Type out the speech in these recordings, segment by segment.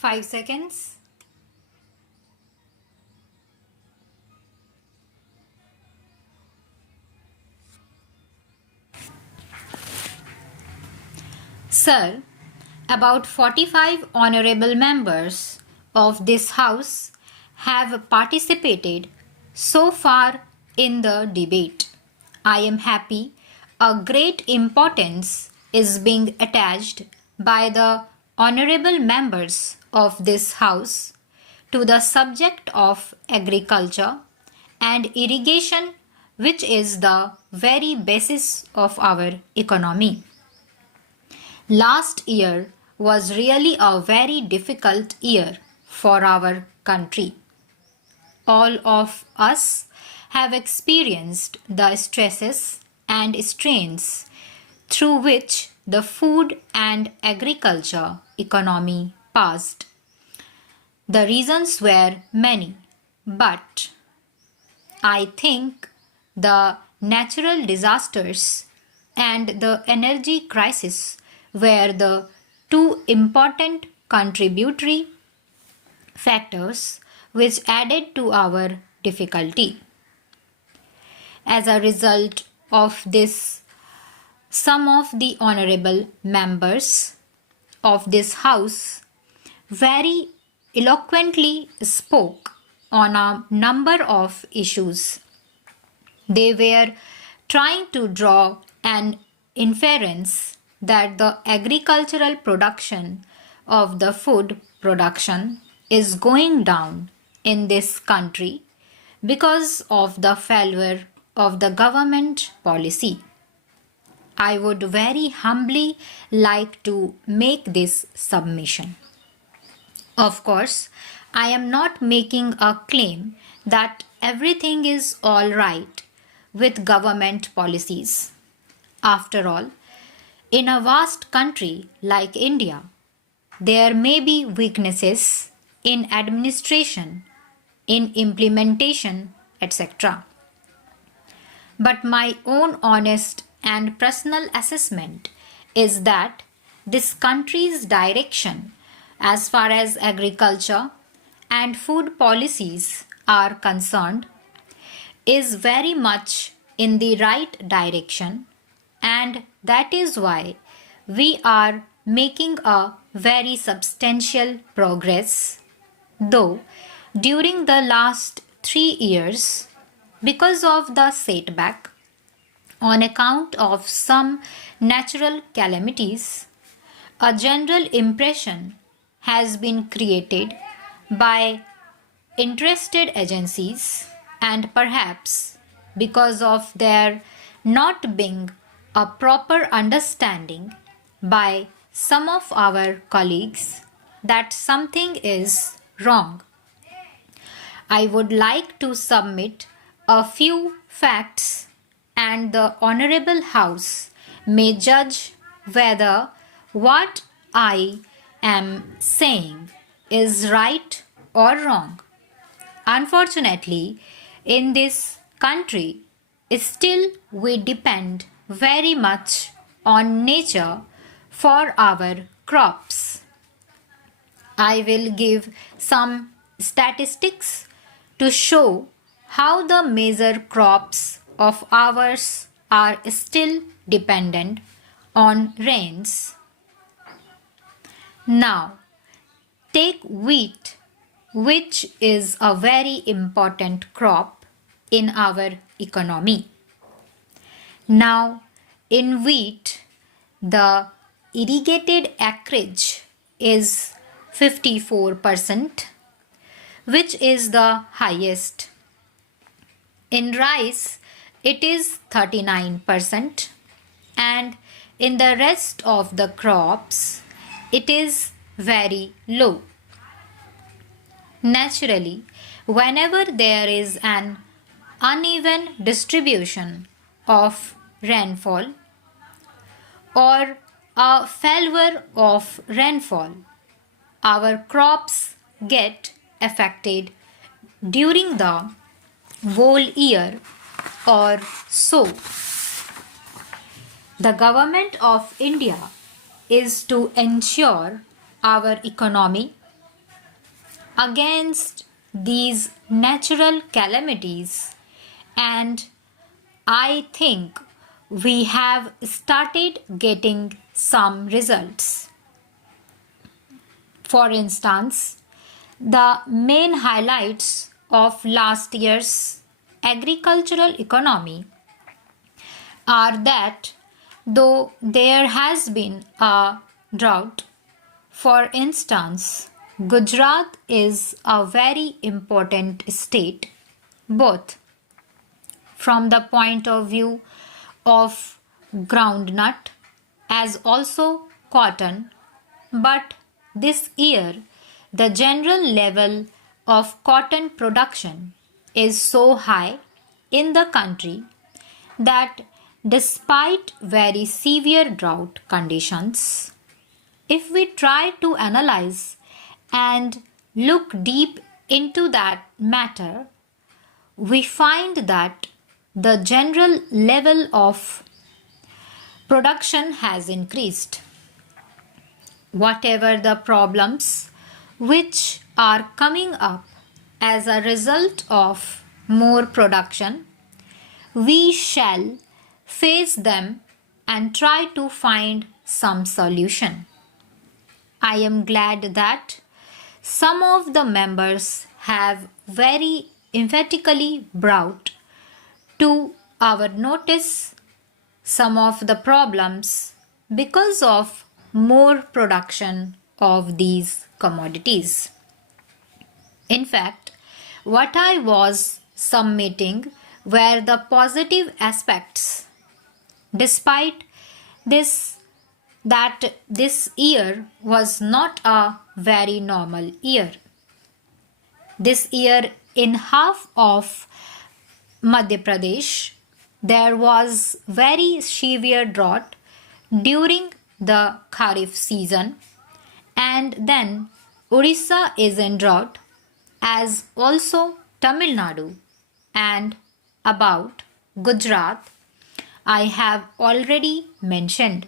5 seconds. Sir, about 45 honorable members of this House have participated so far in the debate. I am happy a great importance is being attached by the honorable members of this House to the subject of agriculture and irrigation, which is the very basis of our economy. Last year was really a very difficult year for our country. All of us have experienced the stresses and strains through which the food and agriculture economy passed. The reasons were many, but I think the natural disasters and the energy crisis were the two important contributory factors which added to our difficulty. As a result of this, some of the honorable members of this House very eloquently spoke on a number of issues. They were trying to draw an inference that the agricultural production of the food production is going down in this country because of the failure of the government policy. I would very humbly like to make this submission. Of course, I am not making a claim that everything is all right with government policies. After all, in a vast country like India, there may be weaknesses in administration, in implementation, etc. But my own honest and personal assessment is that this country's direction as far as agriculture and food policies are concerned is very much in the right direction, and that is why we are making a very substantial progress, though during the last 3 years, because of the setback on account of some natural calamities, a general impression has been created by interested agencies, and perhaps because of there not being a proper understanding by some of our colleagues that something is wrong. I would like to submit a few facts, and the Honorable House may judge whether what I am saying is right or wrong. Unfortunately, in this country, still we depend very much on nature for our crops. I will give some statistics to show how the major crops of ours are still dependent on rains. Now, take wheat, which is a very important crop in our economy. Now, in wheat, the irrigated acreage is 54%, which is the highest. In rice, it is 39%, and in the rest of the crops, it is very low. Naturally, whenever there is an uneven distribution of rainfall or a failure of rainfall, our crops get affected during the whole year or so. The government of India is to ensure our economy against these natural calamities, and I think we have started getting some results. For instance, the main highlights of last year's agricultural economy are that though there has been a drought, for instance, Gujarat is a very important state, both from the point of view of groundnut as also cotton, but this year the general level of cotton production is so high in the country that despite very severe drought conditions, if we try to analyze and look deep into that matter, we find that the general level of production has increased. Whatever the problems which are coming up as a result of more production, we shall face them and try to find some solution. I am glad that some of the members have very emphatically brought to our notice some of the problems because of more production of these commodities. In fact, what I was submitting were the positive aspects. Despite this, that this year was not a very normal year. This year, in half of Madhya Pradesh, there was very severe drought during the Kharif season, and then Orissa is in drought, as also Tamil Nadu, and about Gujarat I have already mentioned.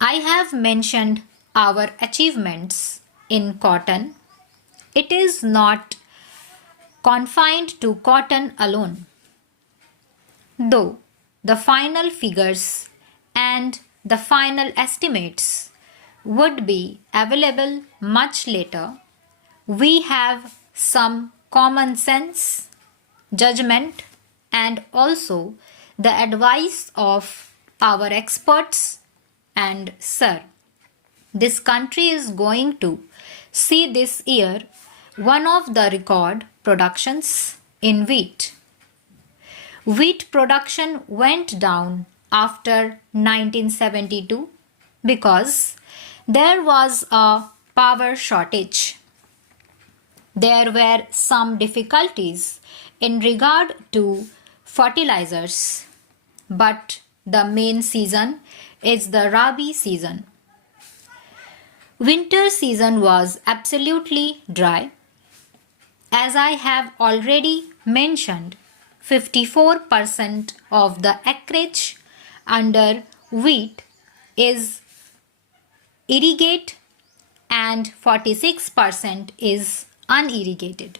I have mentioned our achievements in cotton. It is not confined to cotton alone, though the final figures and the final estimates would be available much later. We have some common sense, judgment, and also the advice of our experts. And sir, this country is going to see this year one of the record productions in wheat. Wheat production went down after 1972 because there was a power shortage. There were some difficulties in regard to fertilizers, but the main season is the Rabi season. Winter season was absolutely dry. As I have already mentioned, 54% of the acreage under wheat is irrigate and 46% is unirrigated.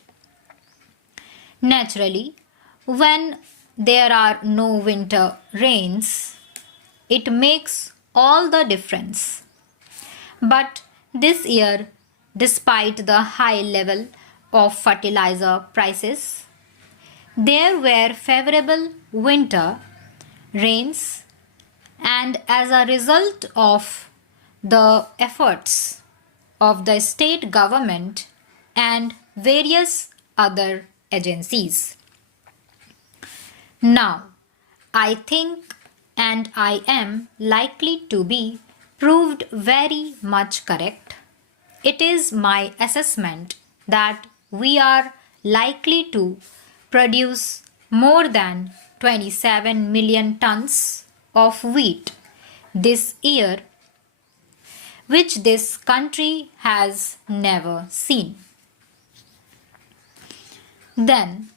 Naturally, when there are no winter rains, it makes all the difference. But this year, despite the high level of fertilizer prices, there were favorable winter rains, and as a result of the efforts of the state government and various other agencies. Now, I think and I am likely to be proved very much correct. It is my assessment that we are likely to produce more than 27 million tons of wheat this year, which this country has never seen. Then,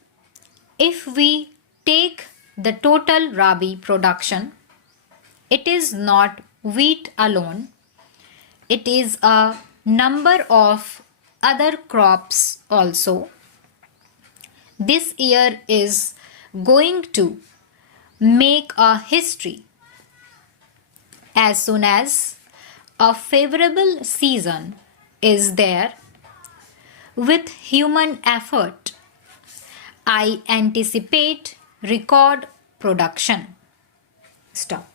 if we take the total Rabi production, it is not wheat alone. It is a number of other crops also. This year is going to make a history. As soon as a favorable season is there, with human effort, I anticipate record production. Stop.